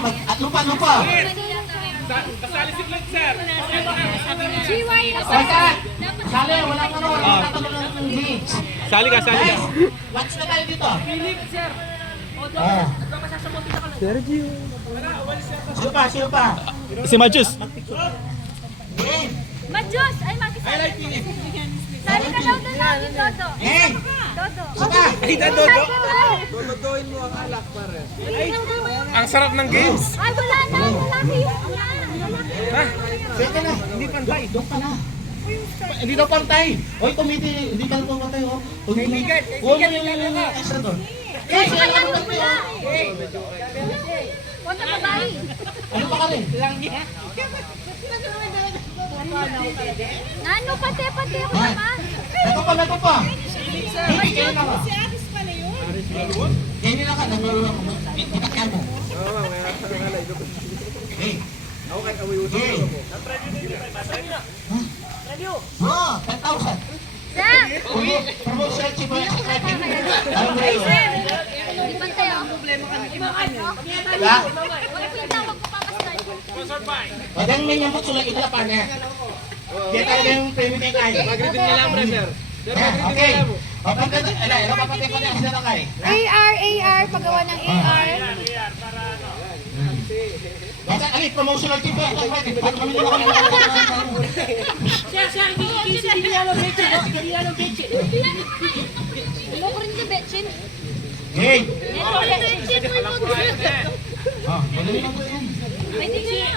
na. At lupa. Kasali si Glenn, sir. GY na Okay, sir. Sali, walang tatanong ng James. Sali ka. Guys, watch na tayo dito. Philip, sir. Sergio. Sino pa? Si Majus. Game. Majus! Ay, makisali. Sali ka daw doon namin, Dodo. Game. Dodo. Saka. Dodoin mo ang alak, pare. Ang sarap ng games. Ay, wala na. Lalaki yun na. Sige na. Hindi pantay. Doon ka na. Hindi daw pantay. Hoy, committee. Hindi ka daw pantay. Kaibigan. Huwag mo yung extra doon. Ay, kaya doon wala. Huwag na babae. Ano pa ka rin? Nano, pati ako Ha? naman. Ito pa. Hindi, kayo na ka. Kayo na ka. Itakyan mo. Oo, ma'am. Kaya nakakala. Hey. Ako kahit amoy usap Hey. ako. Oh, 10,000. Sir! Promote sa chief mo yung secretary. Ay, sir! Di ba tayo? La? Wala po yung tawag ko papastay. Wadang may nyambot sulang itala pa na. Kaya talaga yung premium tayo kayo. Magritin nila mo rin, sir. Sir, Yeah, magritin okay. nila mo. Ano papatay ko na sila na kayo? AR, paggawa ng AR. Basta, ali, promotional chief mo yung secretary. Bago kami nila kami. Sir, kikisi din niya ng betchin. Ilo ko rin si Betchin. Hey! Ito, Betchin mo yung Oh, magaling na po yan. Pwede na.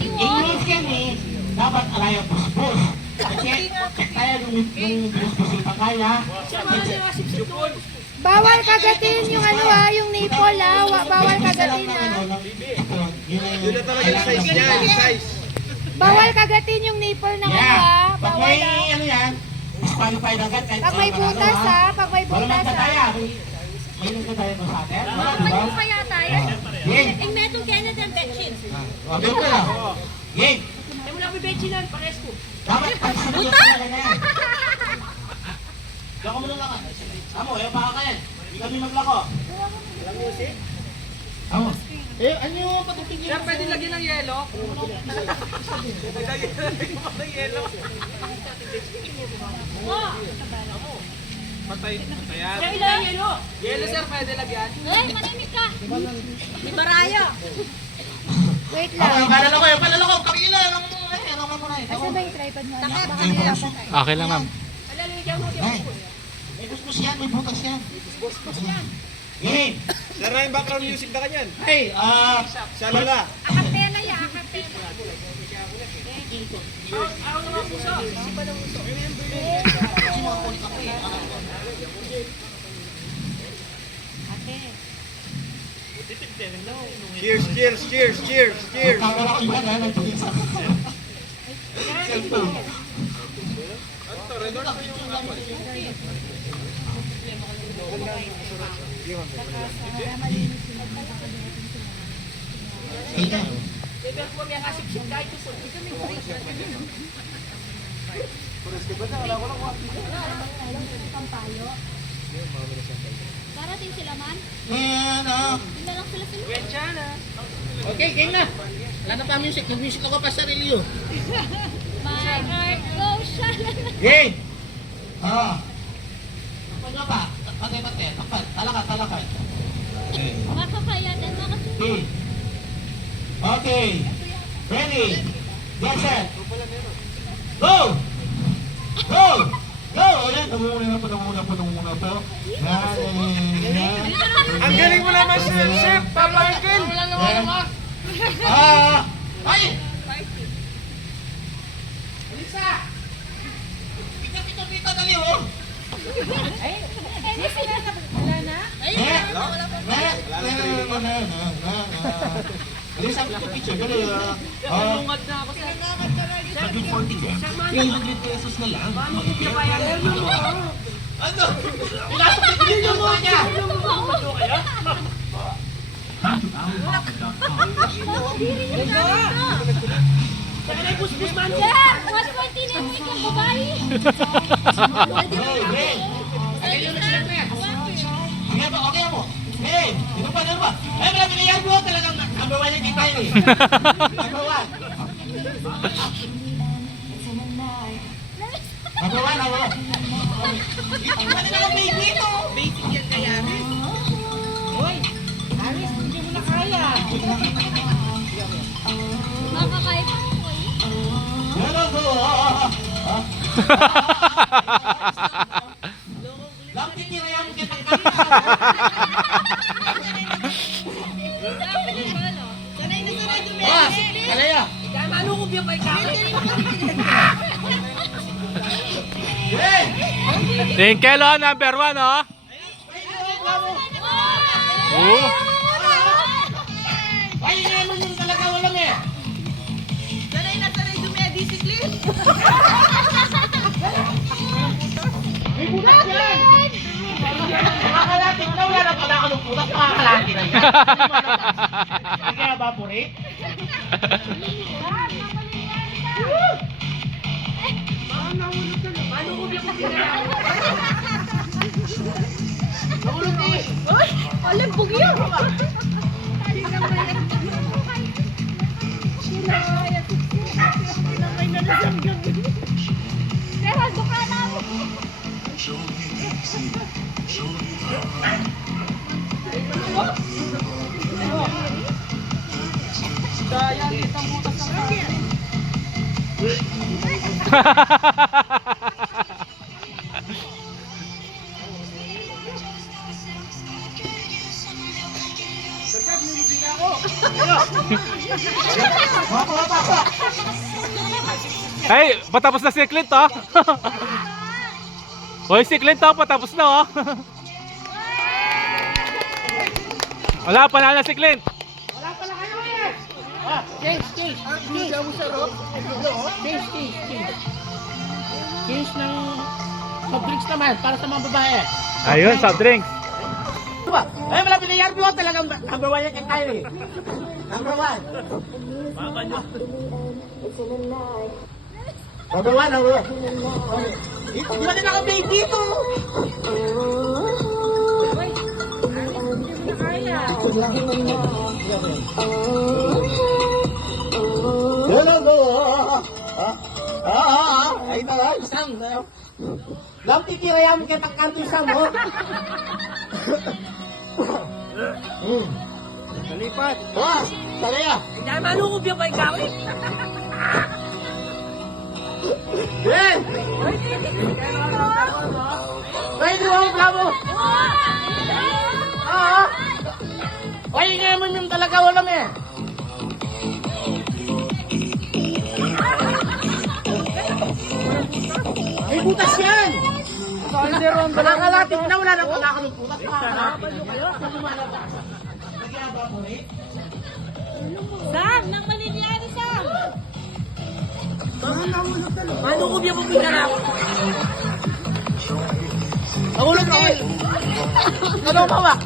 English yan eh. Dapat alaya bus-bus. Kasi kaya yung bus-bus pa kaya. Bawal kagatin yung yung nipple bawal kagatin Yun na talaga yung size niya, yung size. Bawal kagatin yung nipple ng Yeah. Pag bawal may ano yan, disqualified agad. Pag may butas pag may Wala butas magkataya. May nagkataya mo sa atin? Wala, di ba? kaya tayo. Game! Ang metong Canada Betchin. Game ka lang. Game! Ay, wala ko betchinan, pares ko. Dapat pagsabi yung talaga na yan. Lako mo lang lang. Amo, ayaw baka ka yan. Hindi kami maglako. Walang music? Amo. Ano yung patutugin? Sir, pwede lagyan ng yelo? Patayan. Sir, ilang yelo? Yelo, sir, pwede lagyan? Manimik ka. May baraya. Wait Ako, lang. yung palala ko. Pakila. Ano mo na eh. Asa ba yung tripod mo? Okay lang, ma'am. Ay, may busbus yan, may butas yan. Game! Sir, na yung background music na kanyan. Hey, Siya lala. Akapela ya, akapela. Araw naman puso. Cheers, cheers, cheers, cheers, cheers. Kakala ko iba na, nagpagin sa cellphone. Kaya, Level po may kasip-sip kahit po. Darating sila man. Hindi lang sila sila. Betcha na. Okay, game na. Wala na pa music. Yung music ako pa sa relyo. My heart goes shalala. Game! Ano pa? Pati. Talakay. Makakaya din, makasunod. Okay. Okay. Ready? Get set. Go! Go! Go! Ayan, namumuna po. Yan. Ang galing mo naman, chef. Paparkin. Ay! Lisa! Pika, dali, oh! Hindi sila na. Wala na? Lisa, picture, dali, Lungad na ako, sir. Naging 40 yan. 300 pesos na lang. Paano ko pinapayagan mo? Ano? Pinasok ko din yung mga niya! Saka na yung bus-bus man. Sir, 120 na yung ikang babae. Ayun na sila, Sige ba? Okay mo? Hey! Ito pa, niya kita yun eh. Number one. Number one, number one. Hindi ba nila ang baby ito? Basic yan kaya, Aris. Hoy, Aris, hindi mo na kaya. Makakain pa mo eh. Lampi kirayan mo kitang Dapat yung ano. Sanay na sanay dumedi. Boss, kalaya. Kaya malukob yung may kawit. Hey! Tingkel oh, number 1 oh. Oh. Ay, naman yung talaga walang eh. Sanay na sanay dumedi si Clint. May butas yan! Makakalating na wala na pala ka ng butas, makakalating na yan. Sige, evaporate. Malukob yung pinag. Nahulog eh. Alam, bugi yun. Tali naman yan. Sila kaya. Sila may nalasang gabi. Pero buka na mo. Sayang kitang butas ng akin. Hey, patapos na si Clint oh. Hoy, si Clint oh, patapos na oh. Wala, panalo si Clint. Change ng soft drinks naman para sa mga babae. Ayun, soft drinks. Ay, malapit na yan. Biwa talagang number one yan kay Kylie. Number one. Number one, number one. Di ba din ako baby ito? Hello. Ay na, isang. Lampi kirayam kita kanto sa mo. Nalipat. Ah, saraya. Kaya malukob yung may kawit. Ben! Ay, di mo plamo. Ah. Ay, nga mo yung talaga walang eh. Ay, butas yan! Nakakalating na wala na pala ka ng butas. Sam, nang maliliyan Sam. Malukob yung pinag. Nahulog ka eh! Ano mawak?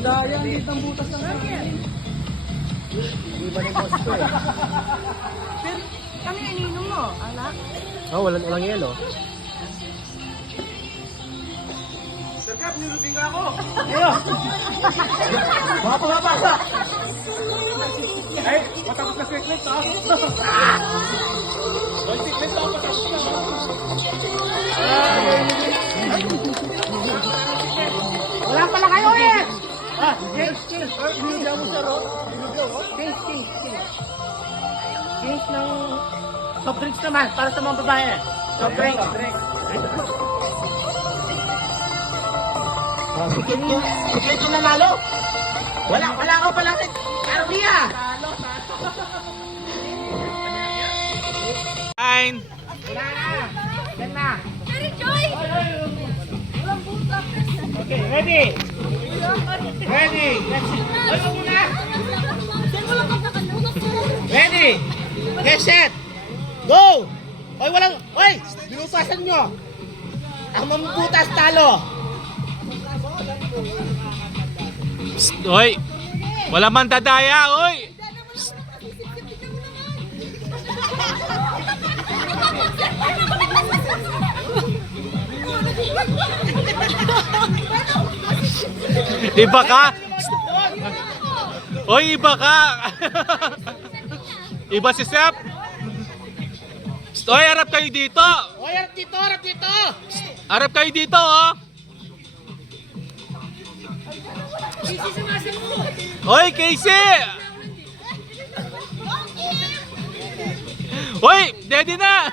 Sayang kitang butas ng akin. Kami ininom mo, anak. Oh, walang yelo. Sir Cap, nilubing ka ako. Mapapasa! Ay, matapos na si Clint ha. Hoy, si Clint ha, matapos na. Wala pala kayo eh! Change. Ay, binigyan mo siya ro. Change ng soft drinks naman para sa mga babae. Soft drinks. Sikit yung nanalo. Wala ka pala rin. Cardia! Fine. Wala na. Yan na. Cherry Joy! Walang butak. Okay, ready? Ready? Let's see. Ay, wag muna. Sir, walang pagkakalunas sir. Ready? Get set. Go! Oy, oy, binupasan nyo. Ang mambutas talo. Psst, oy. Wala man dadaya, oy. Iba ka? Oy, iba ka. Iba si Sep. Oy, harap kayo dito. Oy, harap dito, harap dito. Harap kayo dito, oh. Oy, Casey. Oy, daddy na.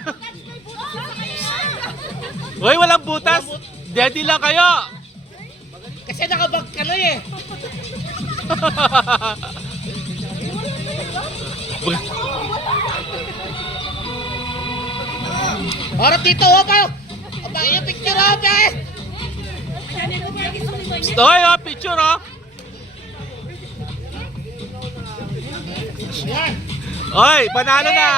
Oy, walang butas. Daddy lang kayo. Kasi nakabag ka na eh. Harap dito, oh, pa. Aba, yung picture, oh, pa. Oy, oh, picture, oh. Yan. Oy, panalo na.